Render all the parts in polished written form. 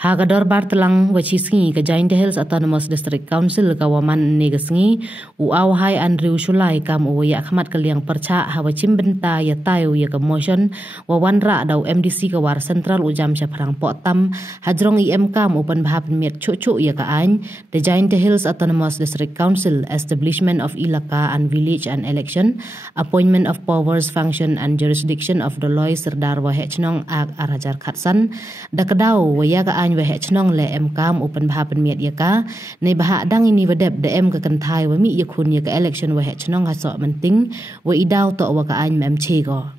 Hagador Bartelang Wachisngi ke Giant Hills Autonomous District Council kawaman negasngi uawhai Andrew Shulai kam uya Ahmad kaliang perca hawachim benta ya tayo ya motion wawanra daw MDC kawar Central ujam syaprang potam hajrong IM kam upan bahap miet cucu ya kaan the Giant Hills Autonomous District Council establishment of ilaka and village and election appointment of powers function and jurisdiction of the law serdar wahechnong ag arajar khatsan dakadaw waya kaan wahechnong le MKam upan bahapan miet yaka nei baha dang ini wedep de M kekentai wa mi yakun yaka election wahechnong hasok menting wa idaw to wa kaan MC go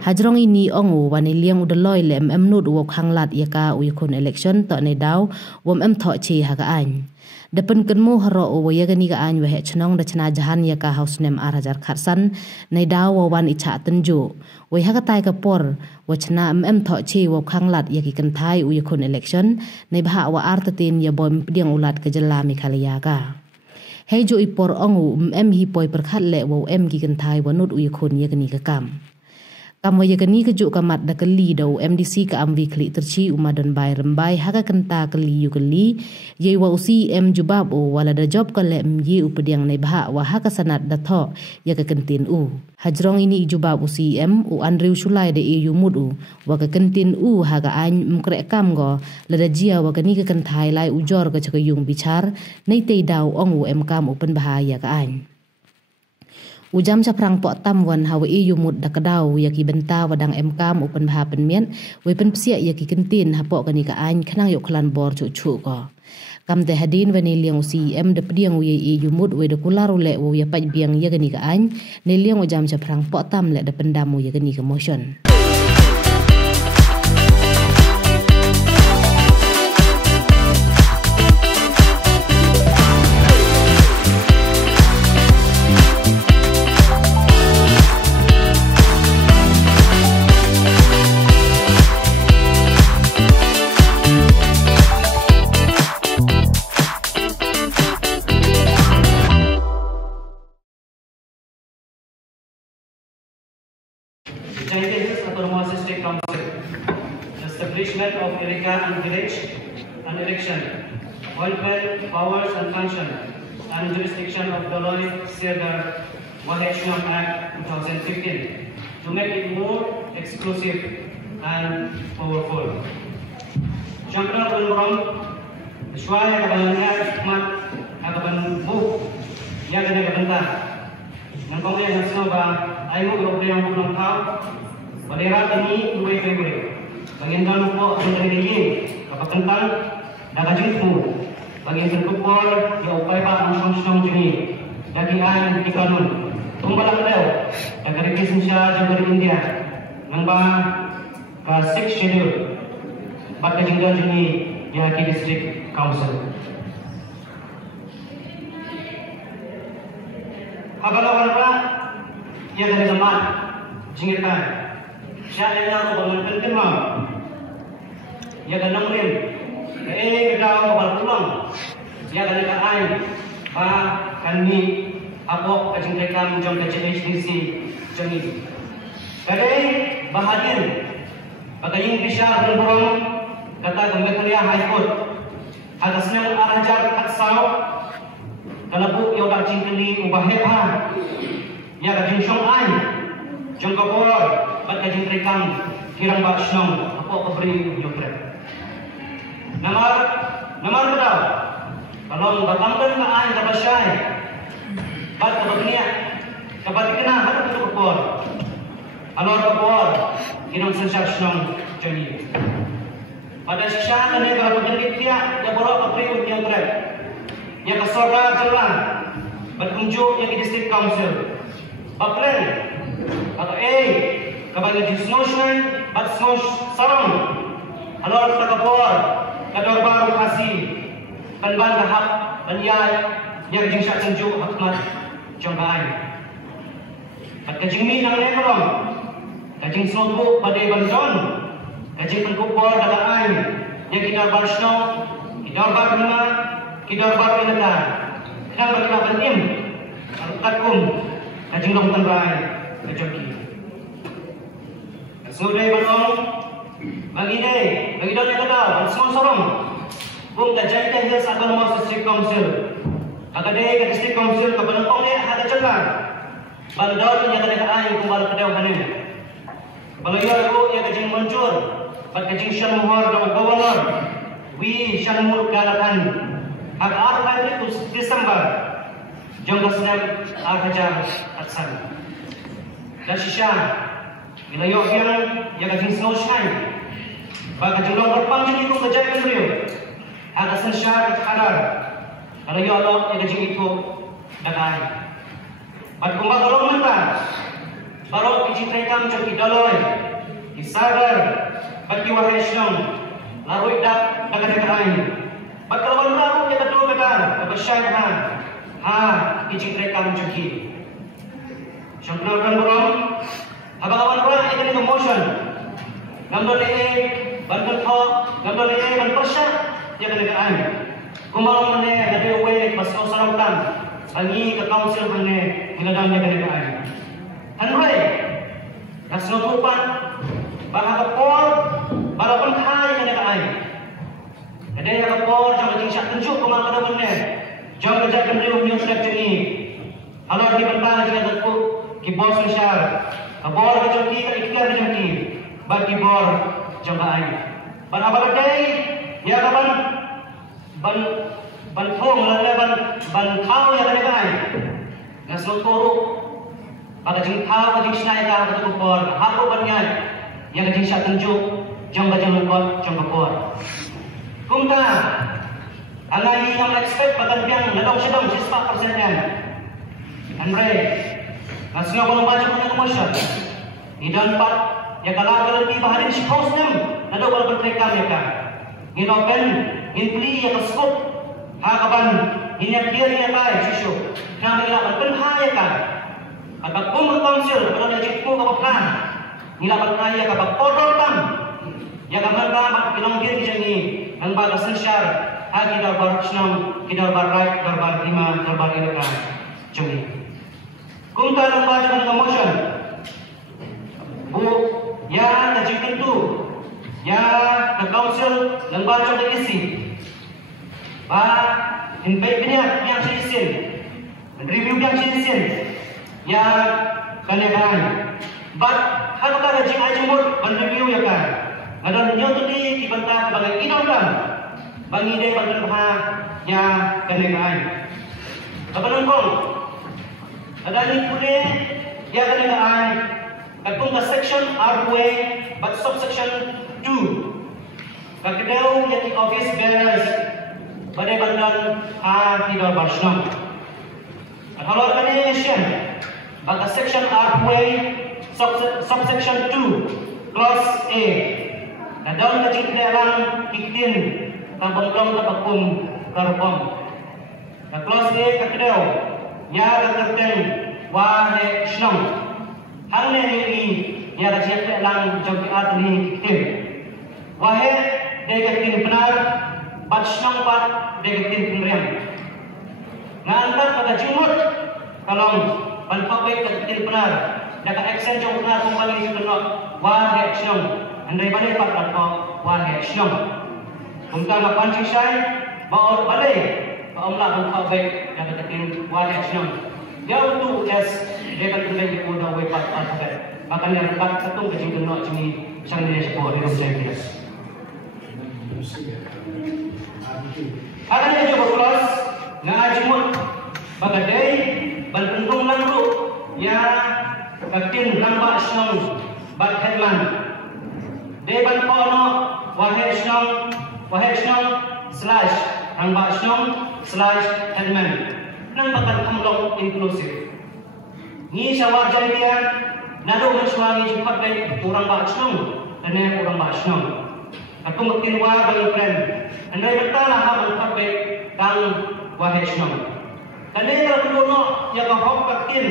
hajrong ini ongu wa nei liang udaloy le nut wa khanglat yaka uyakun election to nei daw wa tho chi ha kaan depen kenmu haro wa yaga ni kaan wahechnong da chana jahan yaka house name arajar khatsan nei daw wa wan icha tenju wai hakatai ka por wachna tho chi wa khanglat yaki kentai uyakun election nei baha wa artatin ya bom pdiang ulat ke jela mikhalia ka hei jo ipor ongu hi poi perkhat le wa ki kentai wa nut uyakun yakani ka kam wa yakani ka jo kamat da kali daw MDC ka amwi kli terchi umadon bai rembai haka kenta kali yukali ye wa usi jubab o wala da job ka le ye updiang nei baha wa haka sanat da tho yaka kentin hajrong ini jubab usi u Andrew Shulai de yumud wa ka kentin haga an mkrek kam go lada jia wa kani ka kentai lai ujor ka chakayung bichar nei tei daw ong kam upan bahaya ka an ujam saprang po tamwan hawa yumud dakadaw yaki benta wadang MKam upan bahapan mian wepen psia yaki kentin hapo kani ka an khanang yok klan bor cucu ko kam te hadin wani liang usi de pdiang wi yumud we de kularu le wo ya paj biang ya gani ka an ne liang ujam saprang po tam le de pendamu ya gani ka motion Giant Hills Autonomous District Council, establishment of Irrigation and village and election, appointment, powers and function, and jurisdiction of the law Serdar Wahechnong Act 2015 to make it more exclusive and powerful. Jangkar Ulrom, Shwaya Kabananya Hikmat Akaban Buk, Yagana Kabanta, Nangkongnya Nasoba, Ayo Europe yang bukan kau, bendera ini dua kali. Bagian po dari ini, kapag kentang, nakajengku. Bagian terkupol, ya upay pa ang song juni. Dagian di kanun. Tumbalang daw, nagarikisin siya dari India. Nang ba ka 6 schedule, bagkajengga juni Yaki District Council. Abalawan pa, ya dari teman, jingirkan. Siya na bangun penting mau, ya kan nongrim, kita berpulang, ya kan kita ain, kami apa kejengkelan jom HDC jengi. Jadi bahagian, bagaimana bisa berborong kata Kementerian High Court atasnya arajar katsau kalau bu yang tak cingkeli ubahnya ya kan jengshong ain, jengkapor. Bagajin rekam kirang bakshong apa keberi nyopret. Namar berapa? Kalau batangkan kaan kapasyay, bat kabagniya, kapati kena harap itu kepor. Alor kepor, kirang sensasyon jani. Pada sisa kena kalau pengendit dia, dia borok keberi nyopret. Yang kesorga jalan, berkunjung yang di district council. Bakren, atau kapag disnotion at snosh sarong alor takapor kador baru kasih kanban lahap banyay yang jing syak senjuk hakmat jangkaan at kajing nang nekrong kajing snotbook badai banjon kajing tengkupor dalaan yang kita barsno kita barima kita barinata kenapa kita benim takum kajing dong tanbay kajoki Sudai Banong Bagi dong yang kenal, semua sorong. Kung ka Jaita Hills Autonomous District Council. Agade ka District Council ka Balangkong ni hada jalan. Baldaw niya ka ay kung bal kedew hanin. Balayo ko ya ka jing muncul. Pat ka jing syan mohor da governor. Wi syan mur galatan. Ag ar Desember. Jong kasnam ar atsan. Dan sisya Ilayo yang ya ka jing snow shine. Baka jing long berpang jing ikong kajay Rio. Ada sensya kadar. Kalau ya Allah yang kecil itu dakai. Bat kumba tolong mentah. Baru kecil rekam coki daloi. Disadar bagi wahai syong. Larui dak dakai dakai. Bat kalau baru ya betul kadar. Bersyaihan. Kecil rekam coki. Syong kenalkan burung. Abang-abang orang yang kena emotion. Gambar ini bantu thok. Gambar ini bantu persyak. Ya kenegaraan. Kumalang mana ada away pas kau sarautan. Lagi ke council mana hingadang ya kenegaraan. Hanway. Nasno tupan. Baka kapor. Baka penghai kenegaraan. Ada yang kapor. Jangan tingsak tunjuk kumalang kada mana. Jangan kerja kendrium yang sudah jenis. Kalau di bentang jika terkuk. Kibor sosial. Kabor kejoki ke ikhtiar kejoki. Bagi bor jangan. Ban apa day? Ya kapan ban thong la ban thau ya kane kai na so toru pada jing thau ka jing snai ka ka tu por ha ko ban nya ya ka jing sha tunjuk jong ka jong ko jong ka por kum ta anai yang expect badan piang na dong sedong 4% yan andre na singa ko ba jong ka motion idan pat ya kala ka lebih baharin si host nem na do wal ban rekam ya ka Inopen, inpli ya keskup, hakapan inyak dia tay susu, kami lakukan penhaya kan, atau kumur konsil kalau dia cikgu kapan, nilapan kaya kapan kotor tam, ya kapan tam kilong dia dijani, ang baga sensyar, hagi darbar senam, darbar right, darbar lima, darbar ilukan, cumi. Kung talang baca dengan emotion, bu, ya tajik tentu. Ya, ke council lembaga yang isi. In baik niat yang sedisin, review yang sedisin, ya kenegaraan. But kalau kita rajin aja mud, review ya kan. Ada nyawa tu di bantah sebagai idam, bagi dia bantah ya kenegaraan. Apa nangkong? Ada ni pule ya kenegaraan. Katung ke section R2, but subsection 2. Kakidau yang office bearers pada bandan tidak bersama. Kalau organization pada section R2 subsection 2 clause A. Dalam kecil dalam iktin tambang long kepakum karpom. Clause A kakidau ya terten wahai senang. Hal ini ya kecil dalam jangkaan ini iktin. Wahai deketin benar, batsenang pat deketin penerian. Ngantar pada jumut kalau banpawai deketin benar, dekat aksen jauh benar kembali itu benar. Wahai senang, andai balik pat apa? Wahai senang. Untuk pancing saya, bawa balik, bawa banpawai deketin wahai senang. Jauh tu jas deketin lagi udah wepat apa? Makanya dekat satu kecil benar cumi sang dia sebuah hidup saya biasa. Akan dia juga kelas ngajimut bagadai bantung langru ya katin ramba senang bat headman deban kono wahai senang slash ramba senang slash headman nang bakal kamlong inklusif ni syawar jadian nado mensuami cepat baik orang bat senang dan orang bat senang. Aku makin wah bagi friend. Andai bertalah hal berpakai kang wahai senang. Andai kalau kuno ya kahok pakin,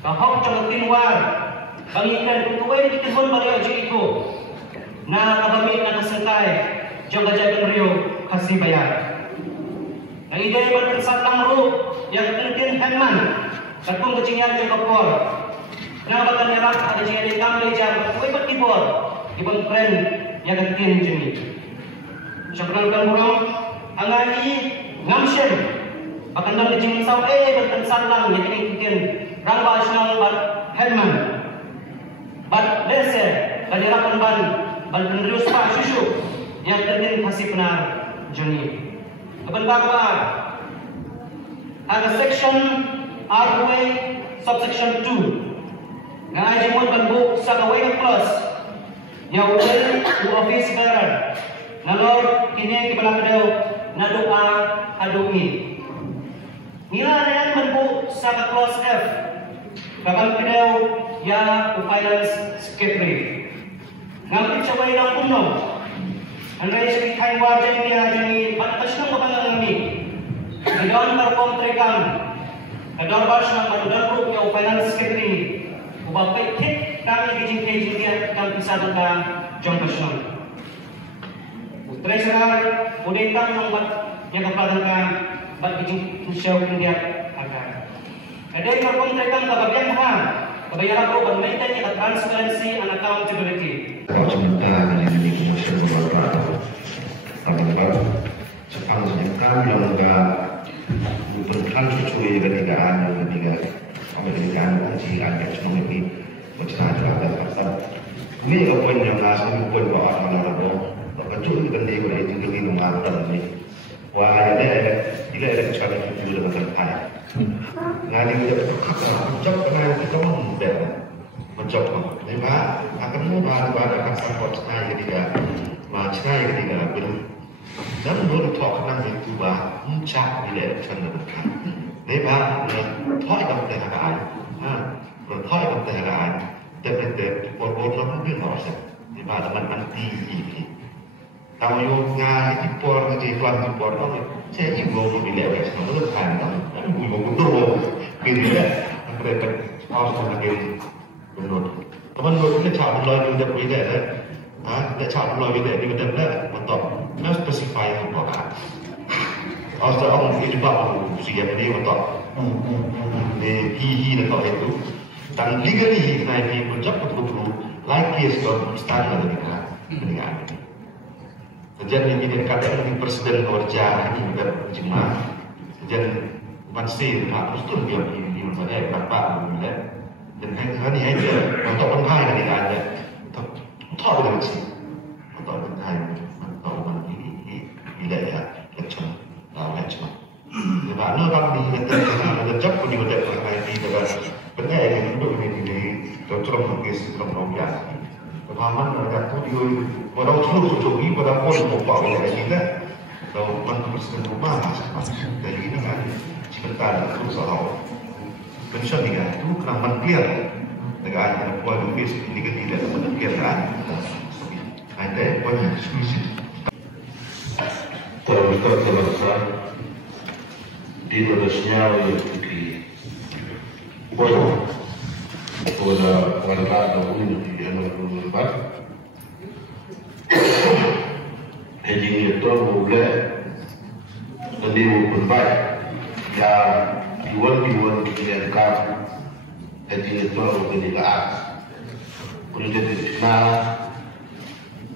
kahok jangan war. Bagi friend kutuai kita pun balik aja ikut. Nah kabami nak sentai, jangan jaga rio kasih bayar. Lagi dia berkesan langru yang penting headman. Kakung kecingnya jaga por. Kenapa kan nyerak ada ciri kami jaga kuai berkibor. Ibon friend yang ketin jeni. Syakran kalmurang angai ngamshen akan dalam dijing saw bertensan lang yang ini kikin rangba nasional bar Helman bar lese dari rakan ban penerus pak susu yang ketin kasih benar jeni. Akan bakar ada section ROA subsection 2 ngai jemut banbuk sakawai plus yang udah office bearer nalor kini kepala kedau nadoa adui nila yang banbuk saka clause F kapal kedau ya finance secretary ngambil coba yang kuno andai sekali kai wajan dia jadi batasnya kebangan ini Kedon perform trekam, kedon bas nak badan grup yang finance secretary, ubah petik kami kijing dia kami bisa dengan jongkasyon. Treasurer udah tam nomor yang kepadangan bagi kijing show dia akan. Ada perform trekam kebagian mahal, kebayaran grup dan maintain yang transparency and accountability. Sementara ini kita berdoa, sekarang kami lembaga berkan sesuai dengan Amerikaan kajian yang semua ini bercerita dan kata ini poin yang langsung poin bahwa mana ada kecil dan dia boleh tinggal mengatakan ini wah ada cara itu dengan terkait ngadi kita job karena kita mudah mencoba lima akan mudah pada kata saya ketika macam ketika belum dan menurut talk nang itu bah mencak bila cenderungkan. Lepas thoi dalam keadaan, thoi dalam keadaan, terbentuk por-por lebih normal. Lepas teman anti ini. Kalau yang ngai por ngai tuan por tu, saya ibu bila beres menurut kan, dan ibu betul bila mereka harus mengambil menurut. Teman kita cakap lagi dia bila kita cakap lagi dia betul betul. Nah, spesify yang bukan. Asal orang itu baru siapa dia betul. He nak itu. Dan legally kita ini menjadi betul-betul like case dan standar dengan. Sejak ini dikatakan di presiden kerja ini berjemaah. Sejak masih nak postur dia di mana berapa bila dan hari aja untuk orang lain ada. Tak ada sih. Untuk orang lain. Tidak ya, lecem, lecem. Sebab no kami kita lecem pun di betul orang ini dengan benar yang hidup ini terus mengis terus pemahaman mereka tu dia orang seluruh cuci pada pun membawa oleh kita. Kalau man rumah dari ini kan sebentar terus sahau. Pensiun dia itu kena menclear dengan ada poin office ini tidak menclear kan. Ada poin solusi. Terlibat terasa di Indonesia yang tinggi. Boleh pada pengadaan dahulu di Indonesia. Hedging itu boleh mendiru berbaik. Ya, iwan kian kau hedging itu boleh dilakukan. Boleh jadi final.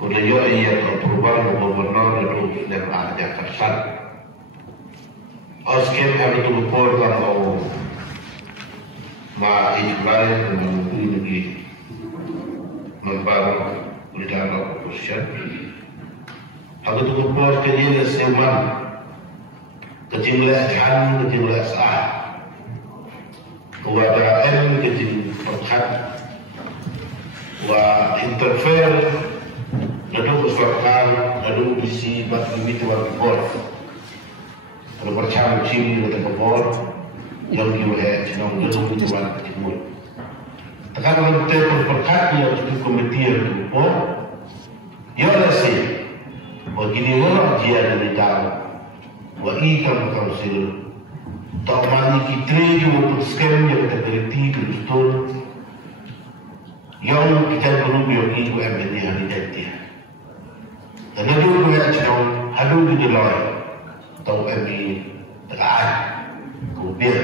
Kalau ia perubahan gubernur itu dan ada kesan. Oskem harus dilaporkan oleh ma Israel menunggu lagi membangun bidang oposisi. Harus dilapor kerja seman kejumlah sah. Kewadaan kejumlah perkat wa interfere. Lalu usahakan, lalu bisi batu itu berkor. Lalu bercakap cim dengan berkor, yang diulai jenong lalu itu berkor. Tekan lalu terperkat yang itu komiti yang berkor. Ya rasa, begini orang dia dari dalam, wa ikan kausil, tak mani kita juga skam yang terberiti betul. Yang kita perlu biar itu ambil hari dia. Dan itu juga cenderung halu di dalam atau kami tekan kemudian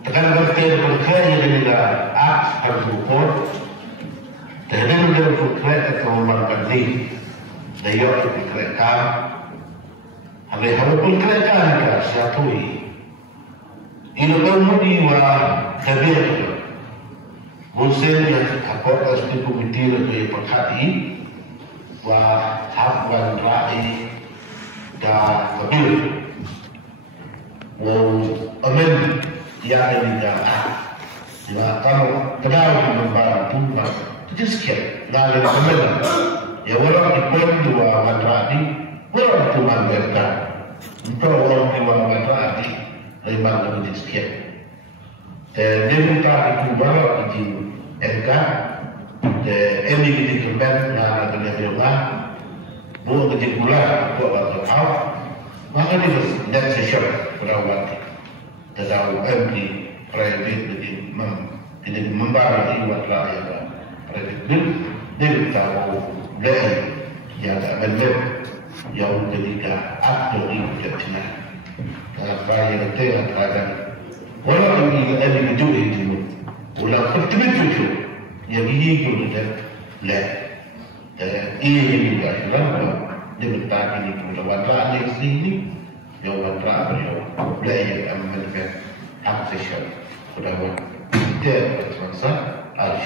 tekan berkait berkait dengan aks harus ukur Terhadap dalam kereta kemudian ni, daya kereta, habis pun kereta ni satu ini. Ini kemudian kabir tu, musim yang aku pasti komiti lebih perhati, hak rakyat dan kabir, amen yang ini dah. Kalau kenal membantu itu sekian, ngalir kemudian. Ya orang di dua madradi, orang cuma mereka. Untuk orang dua madradi, memang lebih sekian. Dan kita itu bawa di MK, ini kita kembali nak kena berubah, buat kerja pula, buat waktu awal, maka ini net session berawal. Tetapi MD private jadi membantu buat rakyat. Dia tahu dari yang benar yang ketika aktor itu tercina. Apa yang terjadi? Orang ini ada itu itu. Orang betul-betul yang ini juga leh. Ini juga kenapa dia bertahan ini kepada wanita yang sini, yang wanita beliau yang amankan akses kepada wanita. Dia berasa ada